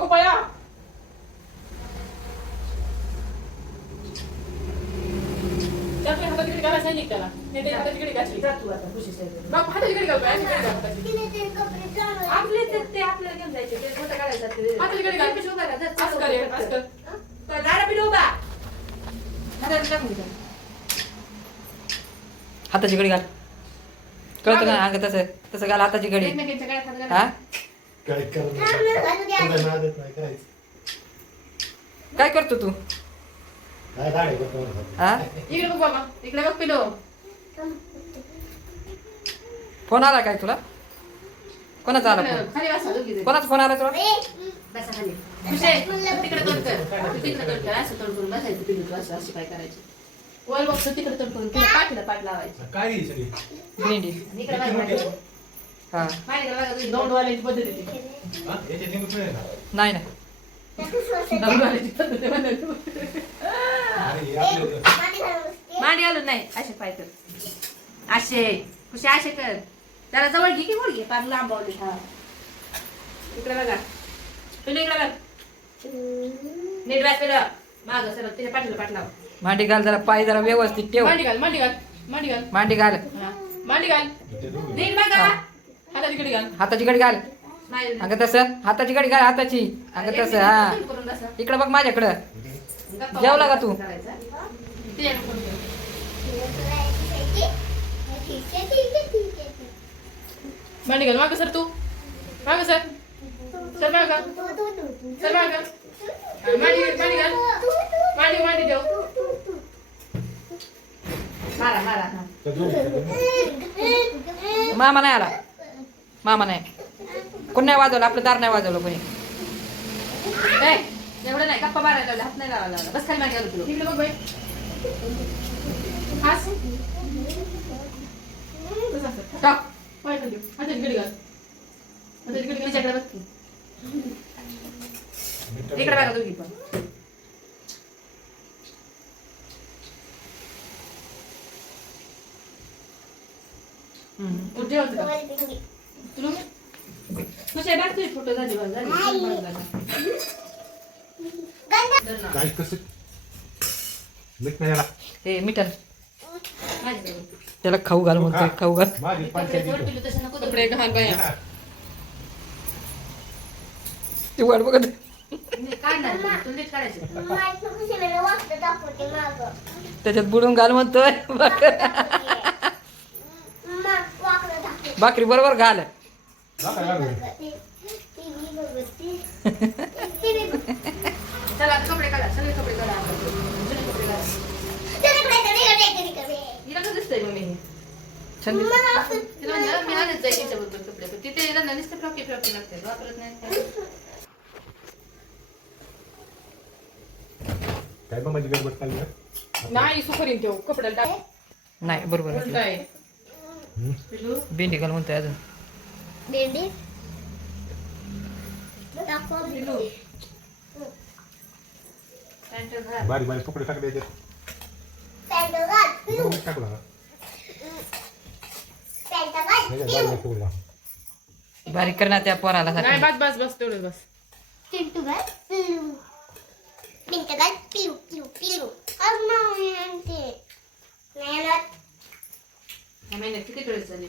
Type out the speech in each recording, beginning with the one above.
अगो बाया त्यात हाताची घडी घालायला सांगितलं त्याला नाही ते हाताची घडी घातली जा तू आता खुशी साहेब. बाप हाताची घडी घाल बाया घडी घाल हाताची आपले ते आपल्याला घेऊन जायचे ते मोठं काढायचं ते. हाताची घडी घाल पिशवी उभा करा, धर, असं कर असं कर तर दारा पिढी उभा. हाताला टाकून द्या. हाताची घडी घाल कळतं का अंग तसं तसं घाल हाताची घडी एकमेकांच्या गळ्यात हात घाला. हा काय करणार नादत नाही करायचं काय करतो तू काय दाढी करतो हा इकडे बघ बाबा इकडे बघ पिलो. फोन आला काय तुला कोणाचा आला फोन खाली बसा दोघी जण. कोणाचा फोन आला तुला बसा खाली. खुशी आहे, तू तिकडे तोंड कर. तू तिकडे तोंड कर. असं तोंड करून बसायचं पिलो तू असं अशी काय करायची. वर बघ तू तिकडे तोंड करून तिला पाठीला पाठ लावायची. काय ही सगळी भेंडी आणि इकडे बघा माझ्याकडे. हा माझ्याकडे बघा तुम्ही. दौडवाल्याची पद्धत आहे ती हा याच्यात निघत नाही ना नाही ना दौडवाल्याची पद्धत आहे म्हणाली. अरे हे आपले मांडी घालून नाही असे पाय कर. असे खुशी असे कर. त्याला जवळ घे की वर घे पार लांबवले. हा इकडे बघा पिलो इकडे बघ. नीट बस पिलो मागं सरळ तिच्या पाठीला पाठ लाव. मांडी घाल जरा पाय जरा व्यवस्थित ठेव मांडी घाल मांडी घाल मांडी घाल मांडी घाल हा. मांडी घाल नीट बघा. हाताची घडी घाल हाताची घडी घाल स्माईल. अंग तसं हाताची घडी घाल हाताची अंग तसं हा करून बसा. इकडं बघ माझ्याकडं गप्पा जेवला का तू? करायचा. तिच्याकडे फोन कर. मांडी घाल मागं सर तू मागं सर सर मागं सर मागं हा, मांडी मांडी घाल मांडी मांडी ठेव मारा मारा हा. मामा नाही आला मामा नाही कोण नाही वाजवलं आपलं दार नाही वाजवलं कोणी ए, एवढं नाही गप्पा मारायला लावला, हात नाही लावायला लावला. बस खाली मागे आलो तुला. इकडे बघ बाई हास तसं असं. टाक. पाय खाली ठेव. हाताची घडी घाल हाताची घडी घाल तिच्याकडे बघ की. इकडे बघा दोघी पण. तू जेवण कर. तुला खुशी बघ तुझी फोटो झाली बघ झाली. बघ झाली. धर ना. काय कसं मीठ नाही आला हे मिठन माझ्याकडे बघ. त्याला खाऊ घाल म्हणतोय खाऊ घाल माझी कपडे पंचायत जोड पिलू तसं नको कपडे घाल बाया ती वाट बघत नीट काढणार तू. तू नीट काढायचं. त्याच्यात बुडून घाल म्हणतोय भाकरी बरोबर घाल नका लागू. चला आता कपडे काढा. सगळे कपडे काढा आता. जुने कपडे काढा. हिला कसं दिसतंय मम्मी हे? छान दिसतं. तिला म्हणलं मी आणत जाईल तिच्याबरोबर कपडे. पण तिथे त्यांना नुसते फ्रॉकी फ्रॉकी लागतात. वापरत नाही. काय मग माझी गडबड चालली ना? नाही सुखरीन ठेव कपड्याला टाक नाही बरोबर उलट आहे पिलू भेंडी घाल म्हणतोय अजून पिलू पॅन्ट घाल. बारीक बारीक तुकडे टाकले याच्यात मीठ टाकू नका. याच्यात बारीक बारीक तुकडे टाक. बारीक करणार त्या पोराला नाही साठी. बस बस बस तेवढंच बस ह्या महिन्यात किती ड्रेस झाले?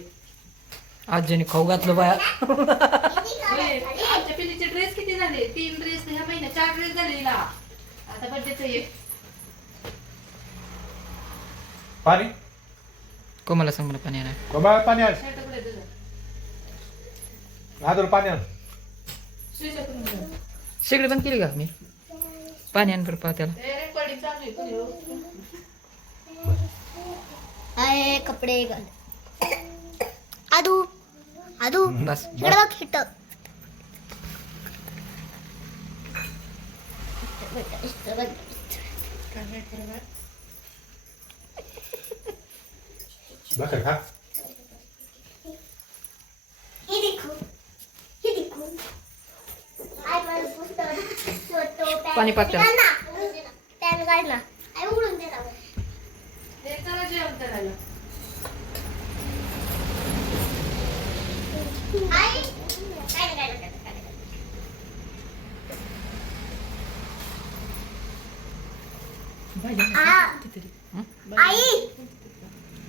आजीने खाऊ घातलं बाया आमच्या पिलीचे ड्रेस किती झाले? 3 ड्रेस ह्या महिन्यात 4 ड्रेस झाले हिला. आता बर्थडेचं ये. पाणी कोमला सांग मला पाणी आणा. बाबा पाणी आण. शर्ट कुठे आहे तुझं? हात पाणी आण. सुईचं करून घे. शेगडी बंद केली का मी पाणी आण बरं पहा त्याला रेकॉर्डिंग चालू आहे तुझी. कपडे घाल आदू आदू बस इकडे बघ हिट बकर खा. पाणी पातळ. त्याला काढला आई उघडून दे ना. ते चला जेवण करायला. आई काय आई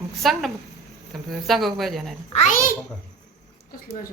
मग सांग ना मग सांगा पाहिजे नाही आई कसली भाजी